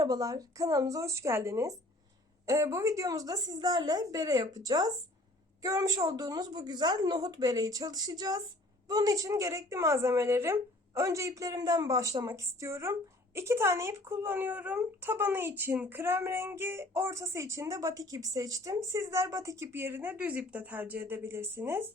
Merhabalar, kanalımıza hoş geldiniz. Ee, bu videomuzda sizlerle bere yapacağız. Görmüş olduğunuz bu güzel nohut bereyi çalışacağız. Bunun için gerekli malzemelerim. Önce iplerimden başlamak istiyorum. İki tane ip kullanıyorum. Tabanı için krem rengi, ortası için de batik ip seçtim. Sizler batik ip yerine düz ip de tercih edebilirsiniz.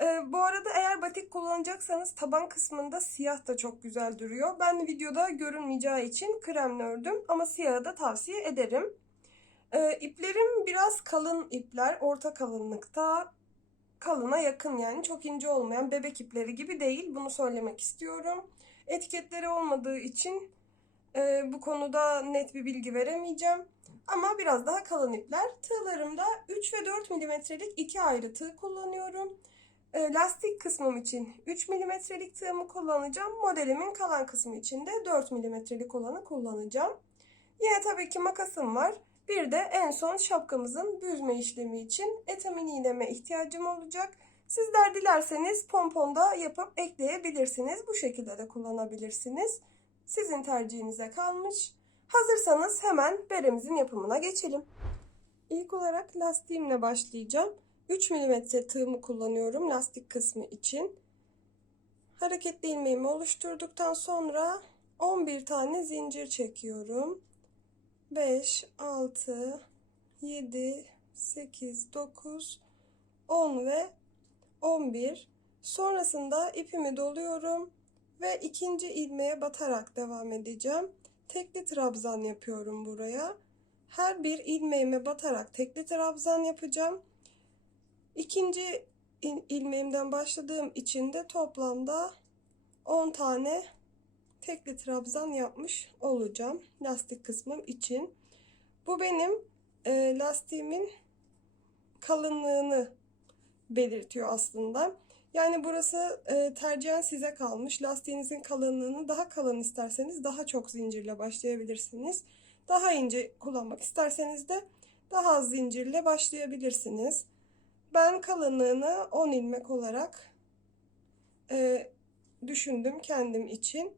Ee, bu arada eğer batik kullanacaksanız taban kısmında siyah da çok güzel duruyor. Ben videoda görünmeyeceği için kremle ördüm ama siyahı da tavsiye ederim. Ee, iplerim biraz kalın ipler, orta kalınlıkta kalına yakın yani çok ince olmayan bebek ipleri gibi değil. Bunu söylemek istiyorum. Etiketleri olmadığı için e, bu konuda net bir bilgi veremeyeceğim. Ama biraz daha kalın ipler. Tığlarımda 3 ve 4 milimetrelik iki ayrı tığ kullanıyorum. E, Lastik kısmım için 3 milimetrelik tığımı kullanacağım. Modelimin kalan kısmı için de 4 milimetrelik olanı kullanacağım. Yine tabii ki makasım var. Bir de en son şapkamızın büzme işlemi için etamin iğneme ihtiyacım olacak. Sizler dilerseniz pomponda yapıp ekleyebilirsiniz. Bu şekilde de kullanabilirsiniz. Sizin tercihinize kalmış. Hazırsanız hemen beremizin yapımına geçelim. İlk olarak lastiğimle başlayacağım. 3 mm tığımı kullanıyorum lastik kısmı için. Hareketli ilmeğimi oluşturduktan sonra 11 tane zincir çekiyorum. 5, 6, 7, 8, 9, 10 ve 11. Sonrasında ipimi doluyorum ve ikinci ilmeğe batarak devam edeceğim. Tekli trabzan yapıyorum buraya. Her bir ilmeğime batarak tekli trabzan yapacağım. İkinci ilmeğimden başladığım için de toplamda 10 tane tekli trabzan yapmış olacağım lastik kısmım için. Bu benim e, lastiğimin kalınlığını belirtiyor aslında. Yani burası e, tercihen size kalmış. Lastiğinizin kalınlığını daha kalın isterseniz daha çok zincirle başlayabilirsiniz. Daha ince kullanmak isterseniz de daha az zincirle başlayabilirsiniz. Ben kalınlığını 10 ilmek olarak e, düşündüm kendim için.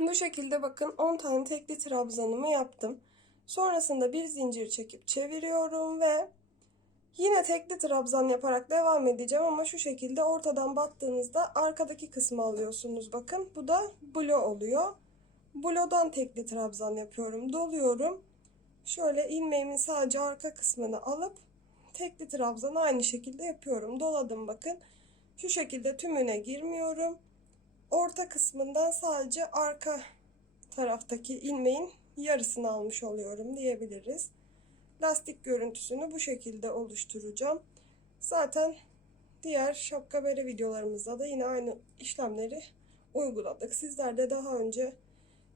Bu şekilde bakın 10 tane tekli trabzanımı yaptım. Sonrasında bir zincir çekip çeviriyorum ve yine tekli trabzan yaparak devam edeceğim ama şu şekilde ortadan baktığınızda arkadaki kısmı alıyorsunuz bakın. Bu da blo oluyor. Blodan tekli trabzan yapıyorum. Doluyorum. Şöyle ilmeğimin sadece arka kısmını alıp tekli trabzan aynı şekilde yapıyorum. Doladım bakın. Şu şekilde tümüne girmiyorum. Orta kısmından sadece arka taraftaki ilmeğin yarısını almış oluyorum diyebiliriz. Lastik görüntüsünü bu şekilde oluşturacağım. Zaten diğer şapka bere videolarımızda da yine aynı işlemleri uyguladık. Sizler de daha önce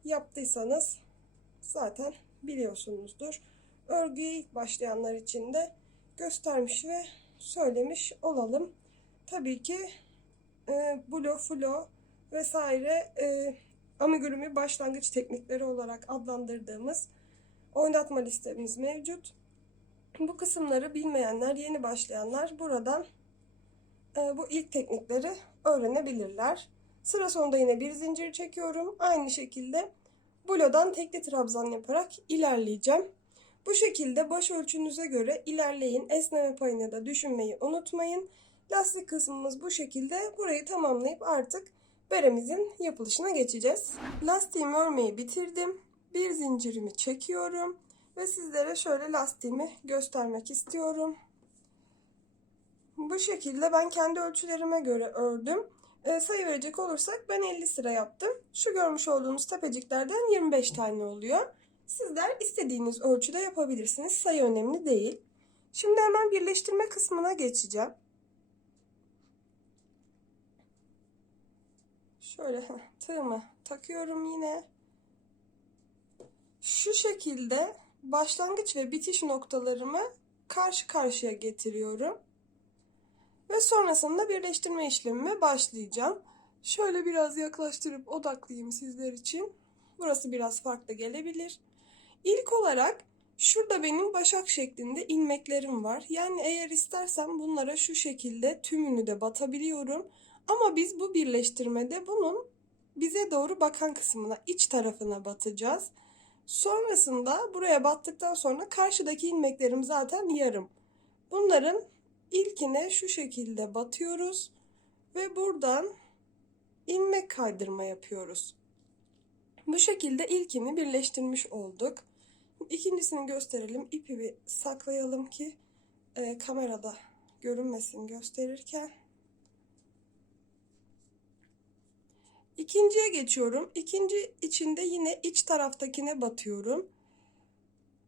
yaptıysanız zaten biliyorsunuzdur. Örgüye ilk başlayanlar için de göstermiş ve söylemiş olalım. Tabii ki e, blo, flo vesaire e, amigurumi başlangıç teknikleri olarak adlandırdığımız oynatma listemiz mevcut. Bu kısımları bilmeyenler, yeni başlayanlar buradan e, bu ilk teknikleri öğrenebilirler. Sıra sonunda yine bir zincir çekiyorum. Aynı şekilde blodan tekli trabzan yaparak ilerleyeceğim. Bu şekilde baş ölçünüze göre ilerleyin. Esneme payını da düşünmeyi unutmayın. Lastik kısmımız bu şekilde. Burayı tamamlayıp artık beremizin yapılışına geçeceğiz. Lastiğimi örmeyi bitirdim. Bir zincirimi çekiyorum. Ve sizlere şöyle lastiğimi göstermek istiyorum. Bu şekilde ben kendi ölçülerime göre ördüm. E, sayı verecek olursak ben 50 sıra yaptım. Şu görmüş olduğunuz tepeciklerden 25 tane oluyor. Sizler istediğiniz ölçüde yapabilirsiniz. Sayı önemli değil. Şimdi hemen birleştirme kısmına geçeceğim. Şöyle tığımı takıyorum yine. Şu şekilde başlangıç ve bitiş noktalarımı karşı karşıya getiriyorum. Ve sonrasında birleştirme işlemime başlayacağım. Şöyle biraz yaklaştırıp odaklayayım sizler için. Burası biraz farklı gelebilir. İlk olarak şurada benim başak şeklinde ilmeklerim var. Yani eğer istersem bunlara şu şekilde tümünü de batabiliyorum. Ama biz bu birleştirmede bunun bize doğru bakan kısmına, iç tarafına batacağız. Sonrasında buraya battıktan sonra karşıdaki ilmeklerim zaten yarım. Bunların ilkine şu şekilde batıyoruz ve buradan ilmek kaydırma yapıyoruz. Bu şekilde ilkini birleştirmiş olduk. İkincisini gösterelim. İpi bir saklayalım ki e, kamerada görünmesin gösterirken. İkinciye geçiyorum. İkinci içinde yine iç taraftakine batıyorum.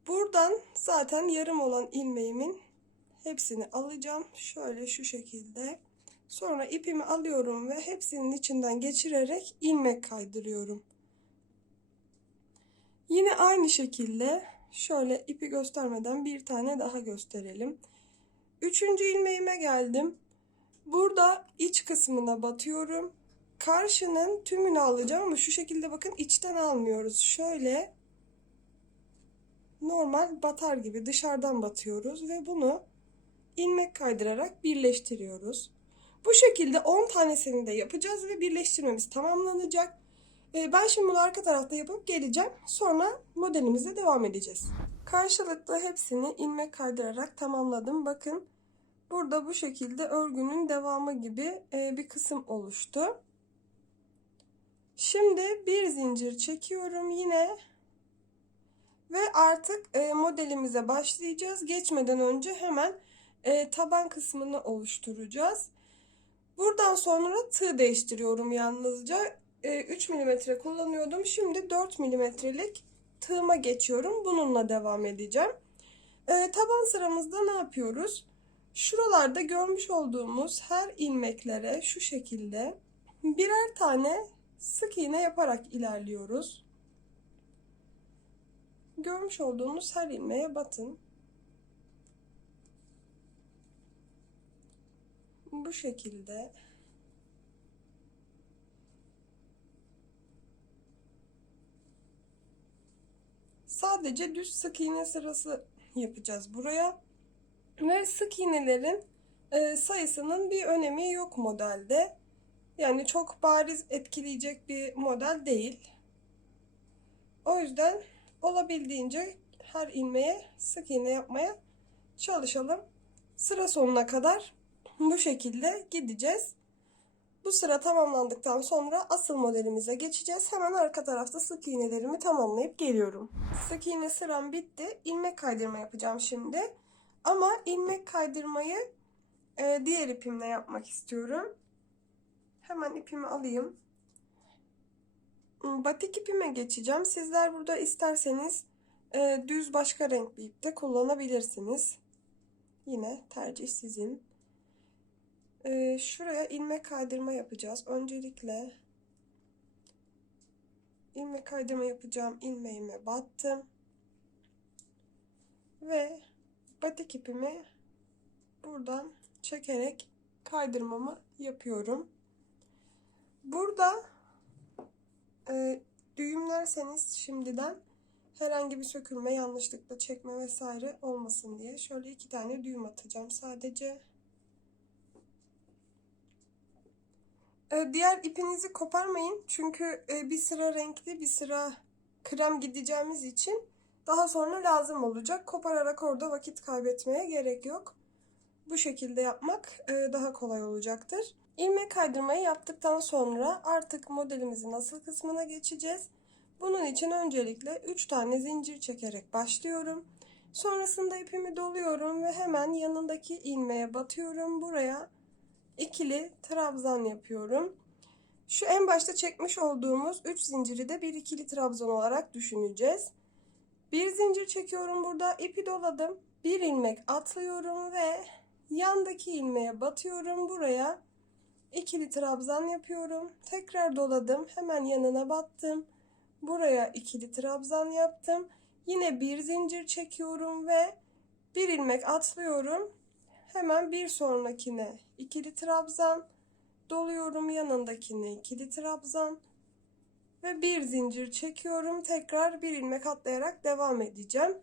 Buradan zaten yarım olan ilmeğimin hepsini alacağım. Şöyle şu şekilde. Sonra ipimi alıyorum ve hepsinin içinden geçirerek ilmek kaydırıyorum. Yine aynı şekilde şöyle ipi göstermeden bir tane daha gösterelim. Üçüncü ilmeğime geldim. Burada iç kısmına batıyorum. Karşının tümünü alacağım ama şu şekilde bakın içten almıyoruz. Şöyle normal batar gibi dışarıdan batıyoruz ve bunu ilmek kaydırarak birleştiriyoruz. Bu şekilde 10 tanesini de yapacağız ve birleştirmemiz tamamlanacak. Ee, Ben şimdi bunu arka tarafta yapıp geleceğim. Sonra modelimize devam edeceğiz. Karşılıklı hepsini ilmek kaydırarak tamamladım. Bakın burada bu şekilde örgünün devamı gibi e, bir kısım oluştu. Şimdi bir zincir çekiyorum yine ve artık e, modelimize başlayacağız. Geçmeden önce hemen e, taban kısmını oluşturacağız. Buradan sonra tığ değiştiriyorum yalnızca. E, 3 mm kullanıyordum. Şimdi 4 mm'lik tığıma geçiyorum. Bununla devam edeceğim. E, taban sıramızda ne yapıyoruz? Şuralarda görmüş olduğumuz her ilmeklere şu şekilde birer tane sık iğne yaparak ilerliyoruz. Görmüş olduğunuz her ilmeğe batın. Bu şekilde sadece düz sık iğne sırası yapacağız buraya. Ve sık iğnelerin e, sayısının bir önemi yok modelde. Yani çok bariz etkileyecek bir model değil. O yüzden olabildiğince her ilmeğe sık iğne yapmaya çalışalım. Sıra sonuna kadar bu şekilde gideceğiz. Bu sıra tamamlandıktan sonra asıl modelimize geçeceğiz. Hemen arka tarafta sık iğnelerimi tamamlayıp geliyorum. Sık iğne sıram bitti. İlmek kaydırma yapacağım şimdi. Ama ilmek kaydırmayı e, diğer ipimle yapmak istiyorum. Hemen ipimi alayım. Batik ipime geçeceğim. Sizler burada isterseniz e, düz başka renk bir ip de kullanabilirsiniz. Yine tercih sizin. E, şuraya ilmek kaydırma yapacağız. Öncelikle ilmek kaydırma yapacağım ilmeğime battım. Ve batik ipimi buradan çekerek kaydırmamı yapıyorum. Burada e, düğümlerseniz şimdiden herhangi bir sökülme, yanlışlıkla çekme vesaire olmasın diye şöyle iki tane düğüm atacağım sadece. Diğer ipinizi koparmayın çünkü e, bir sıra renkli bir sıra krem gideceğimiz için daha sonra lazım olacak. Kopararak orada vakit kaybetmeye gerek yok. Bu şekilde yapmak e, daha kolay olacaktır. İlmek kaydırmayı yaptıktan sonra artık modelimizin asıl kısmına geçeceğiz. Bunun için öncelikle 3 tane zincir çekerek başlıyorum. Sonrasında ipimi doluyorum ve hemen yanındaki ilmeğe batıyorum. Buraya ikili trabzan yapıyorum. Şu en başta çekmiş olduğumuz 3 zinciri de bir ikili trabzan olarak düşüneceğiz. Bir zincir çekiyorum burada. ipi doladım. Bir ilmek atlıyorum ve yandaki ilmeğe batıyorum. Buraya ikili trabzan yapıyorum. Tekrar doladım. Hemen yanına battım. Buraya ikili trabzan yaptım. Yine bir zincir çekiyorum ve bir ilmek atlıyorum. Hemen bir sonrakine ikili trabzan doluyorum yanındakine ikili trabzan ve bir zincir çekiyorum. Tekrar bir ilmek atlayarak devam edeceğim.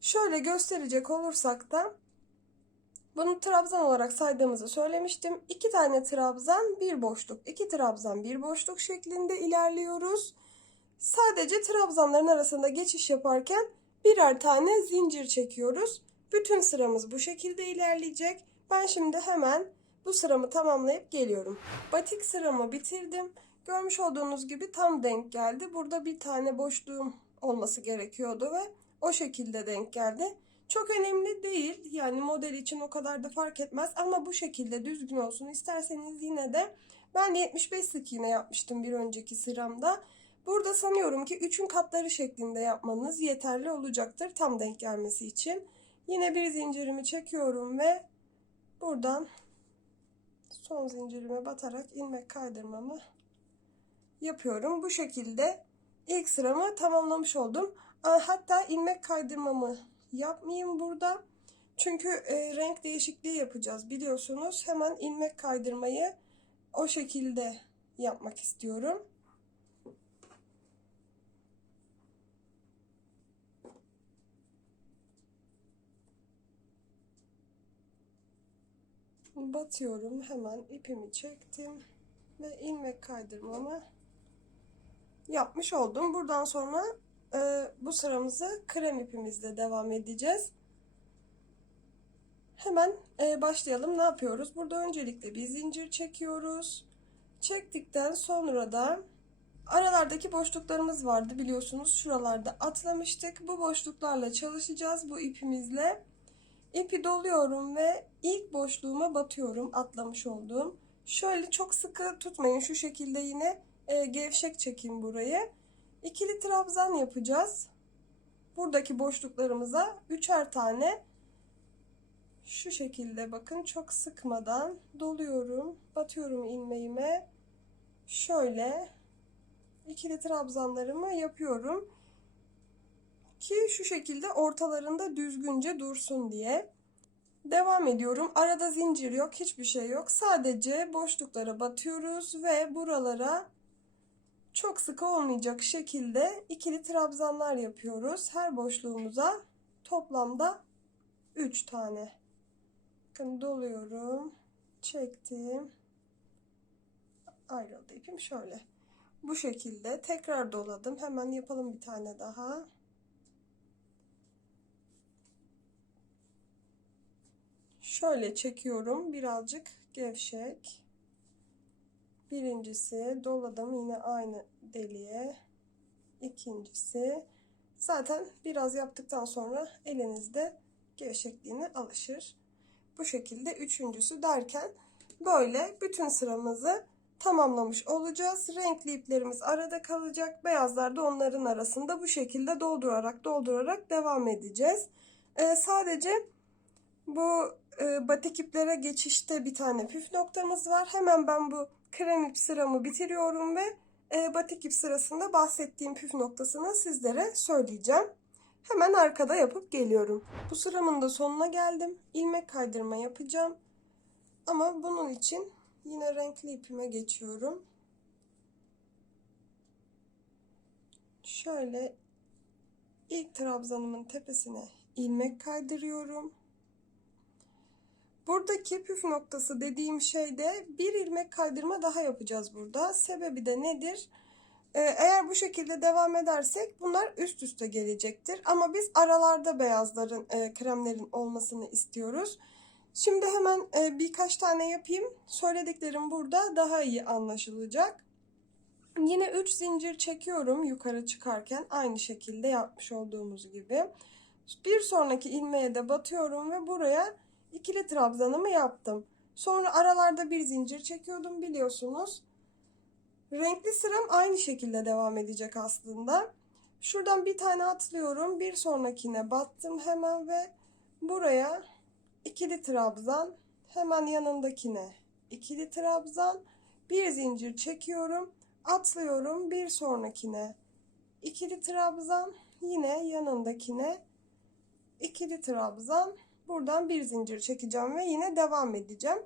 Şöyle gösterecek olursak da bunu trabzan olarak saydığımızı söylemiştim. İki tane trabzan, bir boşluk. iki trabzan, bir boşluk şeklinde ilerliyoruz. Sadece trabzanların arasında geçiş yaparken birer tane zincir çekiyoruz. Bütün sıramız bu şekilde ilerleyecek. Ben şimdi hemen bu sıramı tamamlayıp geliyorum. Batik sıramı bitirdim. Görmüş olduğunuz gibi tam denk geldi. Burada bir tane boşluğum olması gerekiyordu ve o şekilde denk geldi. Çok önemli değil. Yani model için o kadar da fark etmez ama bu şekilde düzgün olsun isterseniz yine de ben 75 sık iğne yapmıştım bir önceki sıramda. Burada sanıyorum ki 3'ün katları şeklinde yapmanız yeterli olacaktır tam denk gelmesi için. Yine bir zincirimi çekiyorum ve buradan son zincirime batarak ilmek kaydırmamı yapıyorum. Bu şekilde ilk sıramı tamamlamış oldum. Hatta ilmek kaydırmamı yapmayayım burada. Çünkü e, renk değişikliği yapacağız biliyorsunuz. Hemen ilmek kaydırmayı o şekilde yapmak istiyorum. Batıyorum. Hemen ipimi çektim ve ilmek kaydırmamı yapmış oldum. Buradan sonra e, bu sıramızı krem ipimizle devam edeceğiz. Hemen e, başlayalım. Ne yapıyoruz? Burada öncelikle bir zincir çekiyoruz. Çektikten sonra da aralardaki boşluklarımız vardı biliyorsunuz. Şuralarda atlamıştık. Bu boşluklarla çalışacağız bu ipimizle. İpi doluyorum ve ilk boşluğuma batıyorum atlamış olduğum. Şöyle çok sıkı tutmayın. Şu şekilde yine e, gevşek çekin burayı. İkili trabzan yapacağız. Buradaki boşluklarımıza üçer tane şu şekilde bakın çok sıkmadan doluyorum. Batıyorum ilmeğime. Şöyle ikili trabzanlarımı yapıyorum. Ki şu şekilde ortalarında düzgünce dursun diye. Devam ediyorum. Arada zincir yok, hiçbir şey yok. Sadece boşluklara batıyoruz ve buralara çok sıkı olmayacak şekilde ikili trabzanlar yapıyoruz. Her boşluğumuza toplamda 3 tane. Bakın doluyorum. Çektim. Ayrıldı ipim şöyle. Bu şekilde tekrar doladım. Hemen yapalım bir tane daha. Şöyle çekiyorum. Birazcık gevşek. Birincisi doladım yine aynı deliğe. İkincisi zaten biraz yaptıktan sonra elinizde gevşekliğine alışır. Bu şekilde üçüncüsü derken böyle bütün sıramızı tamamlamış olacağız. Renkli iplerimiz arada kalacak. Beyazlar da onların arasında bu şekilde doldurarak doldurarak devam edeceğiz. Ee, sadece bu e, batik iplere geçişte bir tane püf noktamız var. Hemen ben bu krem ip sıramı bitiriyorum ve e, batik ip sırasında bahsettiğim püf noktasını sizlere söyleyeceğim. Hemen arkada yapıp geliyorum. Bu sıramın da sonuna geldim. İlmek kaydırma yapacağım. Ama bunun için yine renkli ipime geçiyorum. Şöyle ilk trabzanımın tepesine ilmek kaydırıyorum. Buradaki püf noktası dediğim şeyde bir ilmek kaydırma daha yapacağız burada. Sebebi de nedir? Ee, eğer bu şekilde devam edersek bunlar üst üste gelecektir. Ama biz aralarda beyazların, e, kremlerin olmasını istiyoruz. Şimdi hemen e, birkaç tane yapayım. Söylediklerim burada daha iyi anlaşılacak. Yine 3 zincir çekiyorum yukarı çıkarken aynı şekilde yapmış olduğumuz gibi. Bir sonraki ilmeğe de batıyorum ve buraya ikili trabzanımı yaptım. Sonra aralarda bir zincir çekiyordum biliyorsunuz. Renkli sıram aynı şekilde devam edecek aslında. Şuradan bir tane atlıyorum. Bir sonrakine battım hemen ve buraya ikili trabzan hemen yanındakine ikili trabzan bir zincir çekiyorum. Atlıyorum bir sonrakine ikili trabzan yine yanındakine ikili trabzan buradan bir zincir çekeceğim ve yine devam edeceğim.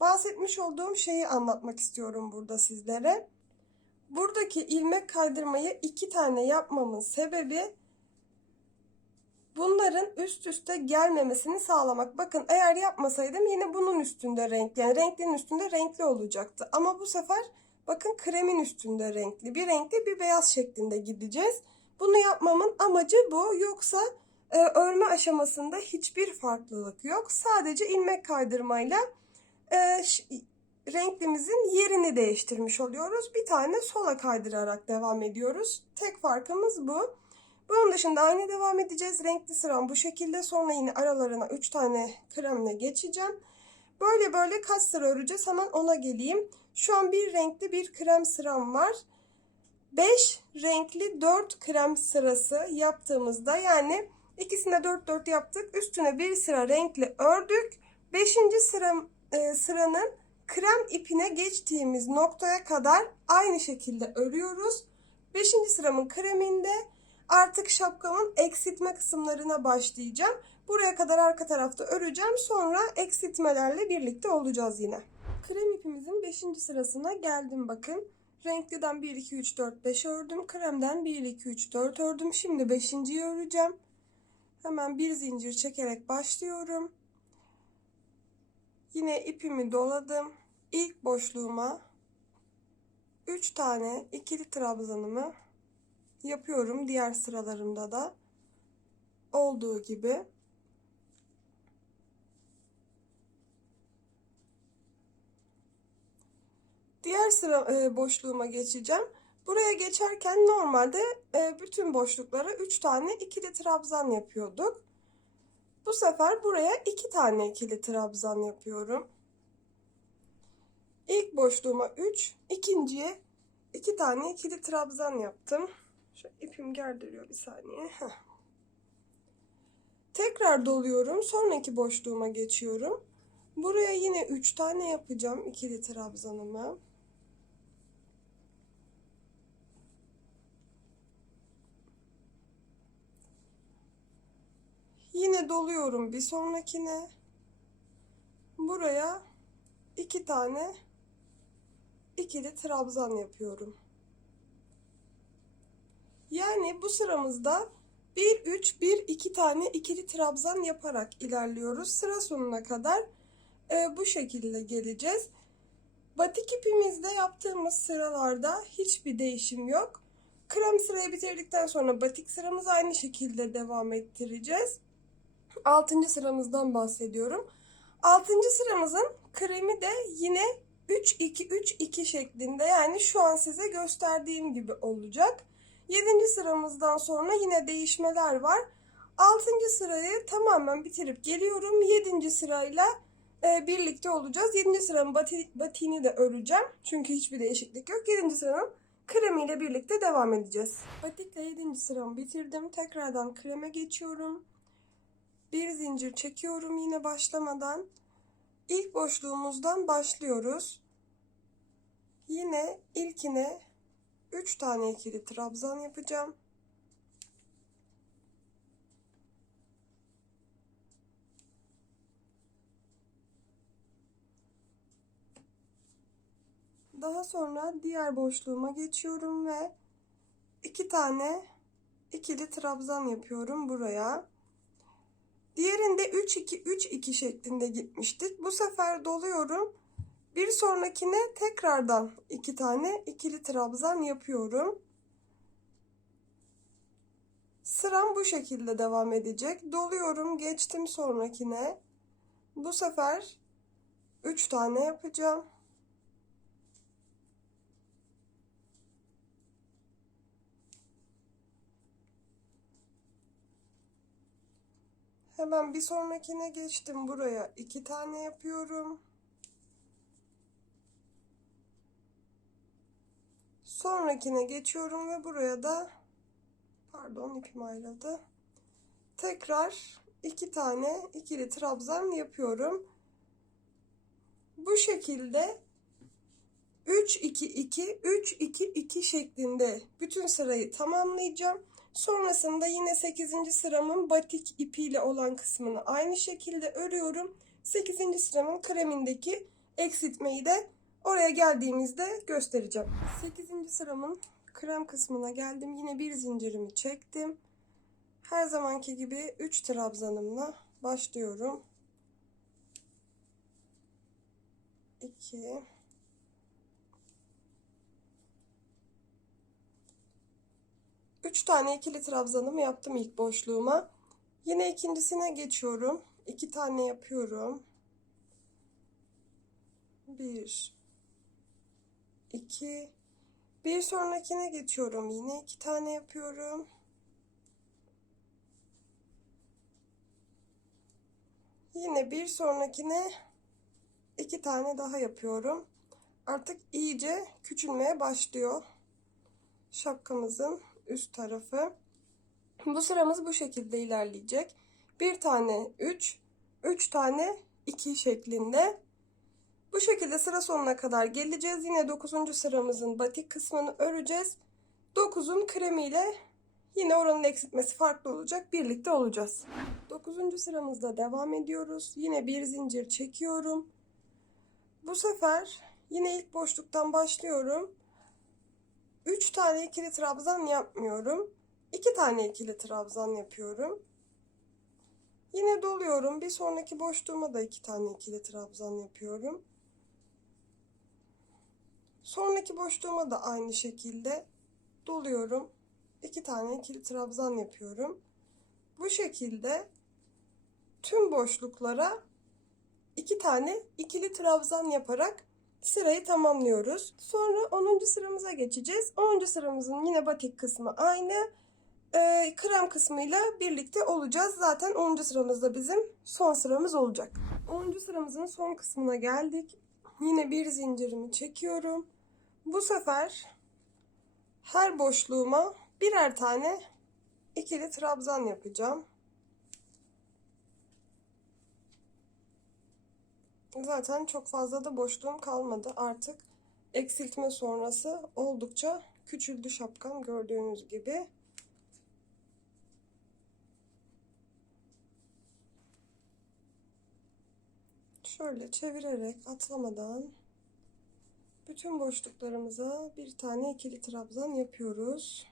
Bahsetmiş olduğum şeyi anlatmak istiyorum burada sizlere. Buradaki ilmek kaydırmayı iki tane yapmamın sebebi bunların üst üste gelmemesini sağlamak. Bakın eğer yapmasaydım yine bunun üstünde renk yani renklinin üstünde renkli olacaktı. Ama bu sefer Bakın kremin üstünde renkli. Bir renkli bir beyaz şeklinde gideceğiz. Bunu yapmamın amacı bu. Yoksa örme aşamasında hiçbir farklılık yok. Sadece ilmek kaydırmayla e, renklimizin yerini değiştirmiş oluyoruz. Bir tane sola kaydırarak devam ediyoruz. Tek farkımız bu. Bunun dışında aynı devam edeceğiz. Renkli sıram bu şekilde. Sonra yine aralarına 3 tane kremle geçeceğim. Böyle böyle kaç sıra öreceğiz? Hemen ona geleyim. Şu an bir renkli bir krem sıram var. 5 renkli 4 krem sırası yaptığımızda yani ikisine 4 4 yaptık. Üstüne bir sıra renkli ördük. 5. sıra, e, sıranın krem ipine geçtiğimiz noktaya kadar aynı şekilde örüyoruz. 5. sıramın kreminde artık şapkamın eksiltme kısımlarına başlayacağım. Buraya kadar arka tarafta öreceğim. Sonra eksiltmelerle birlikte olacağız yine. Krem ipimizin 5. sırasına geldim bakın. Renkliden 1, 2, 3, 4, 5 ördüm. Kremden 1, 2, 3, 4 ördüm. Şimdi 5.yi öreceğim. Hemen bir zincir çekerek başlıyorum. Yine ipimi doladım. İlk boşluğuma 3 tane ikili trabzanımı yapıyorum. Diğer sıralarımda da olduğu gibi. Diğer sıra e, boşluğuma geçeceğim. Buraya geçerken normalde e, bütün boşluklara 3 tane ikili trabzan yapıyorduk. Bu sefer buraya 2 tane ikili trabzan yapıyorum. İlk boşluğuma 3, ikinciye 2 tane ikili trabzan yaptım. Şu ipim gerdiriyor bir saniye. Heh. Tekrar doluyorum. Sonraki boşluğuma geçiyorum. Buraya yine 3 tane yapacağım ikili trabzanımı. Yine doluyorum bir sonrakine. Buraya iki tane ikili trabzan yapıyorum. Yani bu sıramızda 1 3 1 2 tane ikili trabzan yaparak ilerliyoruz. Sıra sonuna kadar e, bu şekilde geleceğiz. Batik ipimizde yaptığımız sıralarda hiçbir değişim yok. Krem sırayı bitirdikten sonra batik sıramız aynı şekilde devam ettireceğiz. 6. sıramızdan bahsediyorum. 6. sıramızın kremi de yine 3-2-3-2 şeklinde yani şu an size gösterdiğim gibi olacak. 7. sıramızdan sonra yine değişmeler var. 6. sırayı tamamen bitirip geliyorum. 7. sırayla e, birlikte olacağız. 7. sıranın bati, batiğini de öreceğim. Çünkü hiçbir değişiklik yok. 7. sıranın kremiyle birlikte devam edeceğiz. Batikle 7. sıramı bitirdim. Tekrardan kreme geçiyorum. Bir zincir çekiyorum yine başlamadan. İlk boşluğumuzdan başlıyoruz. Yine ilkine 3 tane ikili trabzan yapacağım. Daha sonra diğer boşluğuma geçiyorum ve iki tane ikili trabzan yapıyorum buraya. Diğerinde 3 2 3 2 şeklinde gitmiştik. Bu sefer doluyorum. Bir sonrakine tekrardan iki tane ikili trabzan yapıyorum. Sıram bu şekilde devam edecek. Doluyorum, geçtim sonrakine. Bu sefer 3 tane yapacağım. Hemen bir sonrakine geçtim buraya. iki tane yapıyorum. Sonrakine geçiyorum ve buraya da pardon ipim ayrıldı. Tekrar iki tane ikili trabzan yapıyorum. Bu şekilde 3 2 2 3 2 2 şeklinde bütün sırayı tamamlayacağım. Sonrasında yine 8. sıramın batik ipiyle olan kısmını aynı şekilde örüyorum. 8. sıramın kremindeki eksiltmeyi de oraya geldiğimizde göstereceğim. 8. sıramın krem kısmına geldim. Yine bir zincirimi çektim. Her zamanki gibi 3 trabzanımla başlıyorum. 2 3 tane ikili trabzanımı yaptım ilk boşluğuma. Yine ikincisine geçiyorum. 2 tane yapıyorum. 1 2 Bir sonrakine geçiyorum. Yine 2 tane yapıyorum. Yine bir sonrakine 2 tane daha yapıyorum. Artık iyice küçülmeye başlıyor şapkamızın üst tarafı. Bu sıramız bu şekilde ilerleyecek. Bir tane 3, 3 tane 2 şeklinde. Bu şekilde sıra sonuna kadar geleceğiz. Yine 9. sıramızın batik kısmını öreceğiz. 9'un kremiyle yine oranın eksiltmesi farklı olacak. Birlikte olacağız. 9. sıramızda devam ediyoruz. Yine bir zincir çekiyorum. Bu sefer yine ilk boşluktan başlıyorum. 3 tane ikili trabzan yapmıyorum. 2 tane ikili trabzan yapıyorum. Yine doluyorum. Bir sonraki boşluğuma da 2 tane ikili trabzan yapıyorum. Sonraki boşluğuma da aynı şekilde doluyorum. 2 tane ikili trabzan yapıyorum. Bu şekilde tüm boşluklara 2 tane ikili trabzan yaparak sırayı tamamlıyoruz. Sonra 10. sıramıza geçeceğiz. 10. sıramızın yine batik kısmı aynı. Ee, krem kısmıyla birlikte olacağız. Zaten 10. sıramızda bizim son sıramız olacak. 10. sıramızın son kısmına geldik. Yine bir zincirimi çekiyorum. Bu sefer her boşluğuma birer tane ikili trabzan yapacağım. Zaten çok fazla da boşluğum kalmadı. Artık eksiltme sonrası oldukça küçüldü şapkam gördüğünüz gibi. Şöyle çevirerek atlamadan bütün boşluklarımıza bir tane ikili trabzan yapıyoruz.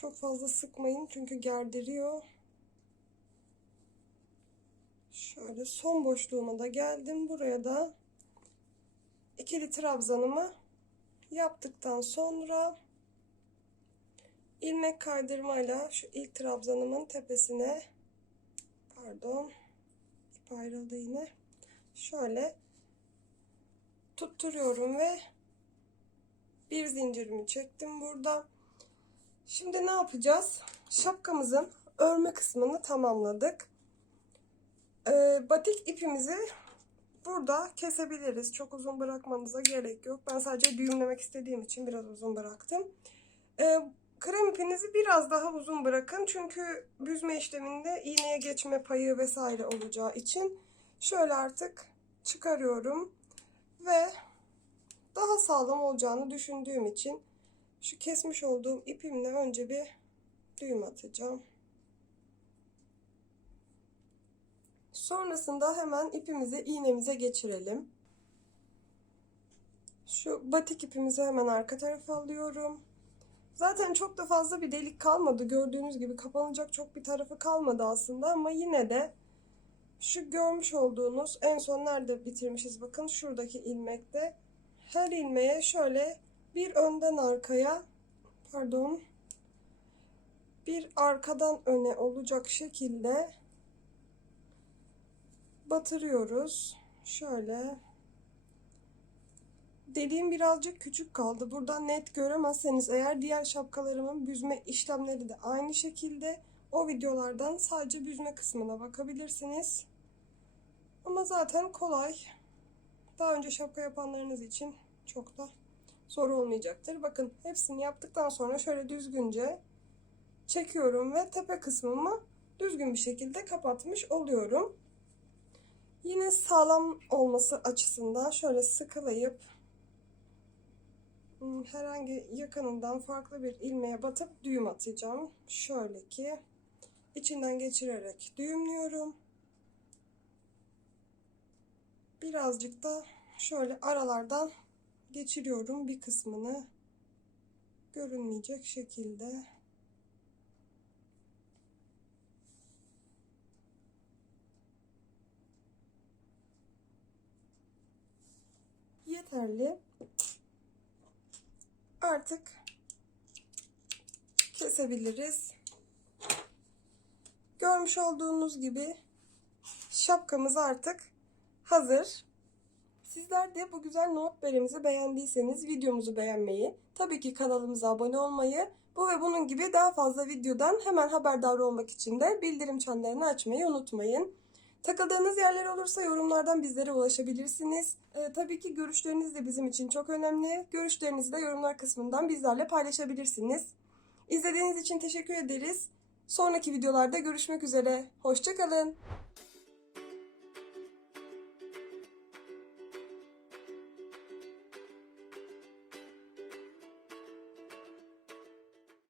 Çok fazla sıkmayın çünkü gerdiriyor. Şöyle son boşluğuma da geldim. Buraya da ikili trabzanımı yaptıktan sonra ilmek kaydırmayla şu ilk trabzanımın tepesine pardon ip ayrıldı yine şöyle tutturuyorum ve bir zincirimi çektim burada. Şimdi ne yapacağız? Şapkamızın örme kısmını tamamladık. Ee, batik ipimizi burada kesebiliriz. Çok uzun bırakmanıza gerek yok. Ben sadece düğümlemek istediğim için biraz uzun bıraktım. Ee, krem ipinizi biraz daha uzun bırakın. Çünkü büzme işleminde iğneye geçme payı vesaire olacağı için şöyle artık çıkarıyorum ve daha sağlam olacağını düşündüğüm için şu kesmiş olduğum ipimle önce bir düğüm atacağım. Sonrasında hemen ipimizi iğnemize geçirelim. Şu batik ipimizi hemen arka tarafa alıyorum. Zaten çok da fazla bir delik kalmadı. Gördüğünüz gibi kapanacak çok bir tarafı kalmadı aslında ama yine de şu görmüş olduğunuz en son nerede bitirmişiz bakın şuradaki ilmekte her ilmeğe şöyle bir önden arkaya pardon bir arkadan öne olacak şekilde batırıyoruz. Şöyle deliğim birazcık küçük kaldı. Buradan net göremezseniz eğer diğer şapkalarımın büzme işlemleri de aynı şekilde o videolardan sadece büzme kısmına bakabilirsiniz. Ama zaten kolay. Daha önce şapka yapanlarınız için çok da zor olmayacaktır. Bakın hepsini yaptıktan sonra şöyle düzgünce çekiyorum ve tepe kısmımı düzgün bir şekilde kapatmış oluyorum. Yine sağlam olması açısından şöyle sıkılayıp hmm, herhangi yakınından farklı bir ilmeğe batıp düğüm atacağım. Şöyle ki içinden geçirerek düğümlüyorum. Birazcık da şöyle aralardan geçiriyorum bir kısmını görünmeyecek şekilde. yeterli. Artık kesebiliriz. Görmüş olduğunuz gibi şapkamız artık hazır. Sizler de bu güzel nohut beremizi beğendiyseniz videomuzu beğenmeyi, tabii ki kanalımıza abone olmayı, bu ve bunun gibi daha fazla videodan hemen haberdar olmak için de bildirim çanlarını açmayı unutmayın. Takıldığınız yerler olursa yorumlardan bizlere ulaşabilirsiniz. Ee, tabii ki görüşleriniz de bizim için çok önemli. Görüşlerinizi de yorumlar kısmından bizlerle paylaşabilirsiniz. İzlediğiniz için teşekkür ederiz. Sonraki videolarda görüşmek üzere. Hoşçakalın.